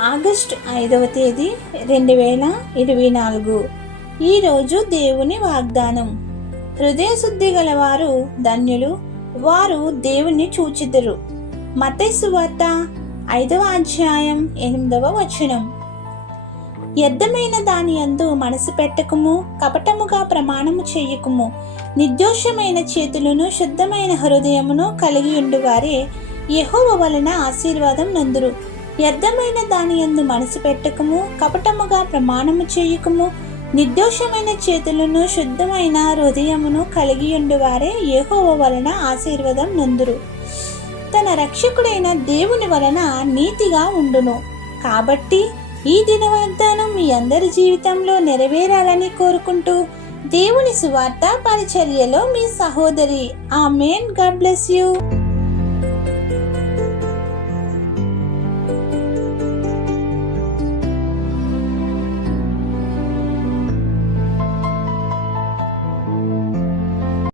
August ఐదవ తేదీ రెండు వేల ఇరవై నాలుగు. ఈరోజు దేవుని వాగ్దానం. హృదయశుద్ధి గలవారు ధన్యులు వారు దేవుని చూచిద్దరు మతేసు వార్త ఐదవ అధ్యాయం ఎనిమిదవ వచనం. ఎద్దమైన దాని యందు మనసు పెట్టకము కపటముగా ప్రమాణము చేయకుము. నిర్దోషమైన చేతులను శుద్ధమైన హృదయమును కలిగి ఉండువారే యహోవ వలన ఆశీర్వాదం నందురు. వ్యర్థమైన దాని యందు మనసు పెట్టకము కపటముగా ప్రమాణము చేయకము. నిర్దోషమైన చేతులను శుద్ధమైన హృదయమును కలిగి ఉండువారే ఏహోవ వలన ఆశీర్వాదం నందురు. తన రక్షకుడైన దేవుని వలన నీతిగా ఉండును. కాబట్టి ఈ దినవాగ్దానం మీ అందరి జీవితంలో నెరవేరాలని కోరుకుంటూ దేవుని సువార్త పరిచర్యలో మీ సహోదరి. ఆ మెయిన్ గాడ్ బ్లెస్ యూ.